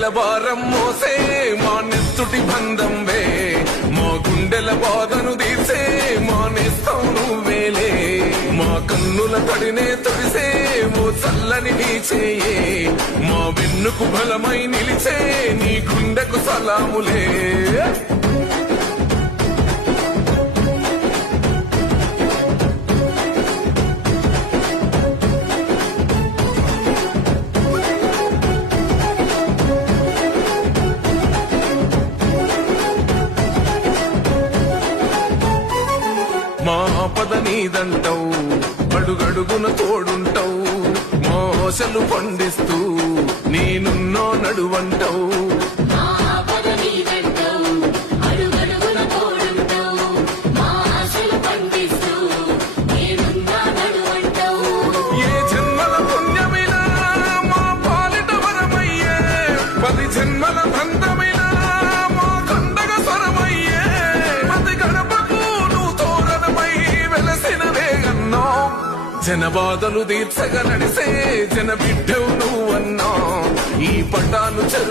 పల్లెల భారం మోసే మా నెత్తుటి బంధంవే మా గుండెల బాధను తీర్చే మా నేస్తం నువ్వేలే మా కన్నుల తడినే తొడిసే ఓ చల్లని నీ చేయే మా వెన్నుకు బలమై నిలిచే నీ గుండెకు సలాములే మా ఆపద నీదంటావు అడుగడుగున తోడుంటావు మా ఆశలు పండిస్తూ నేనున్నో నడువంటావు ఏ జన్మల పుణ్యమిలా మా పాలిట వరమయ్యే 10 జన్మల బంధమిలా మా కండగ స్వరమయ్యే ప్రతి గడపకు నువ్వు తోరణమై వెలసినవే అన్నా జన బాధలు తీర్చగా నడిసే జన బిడ్డవు నువ్వన్నా ఈ పటాను చెరు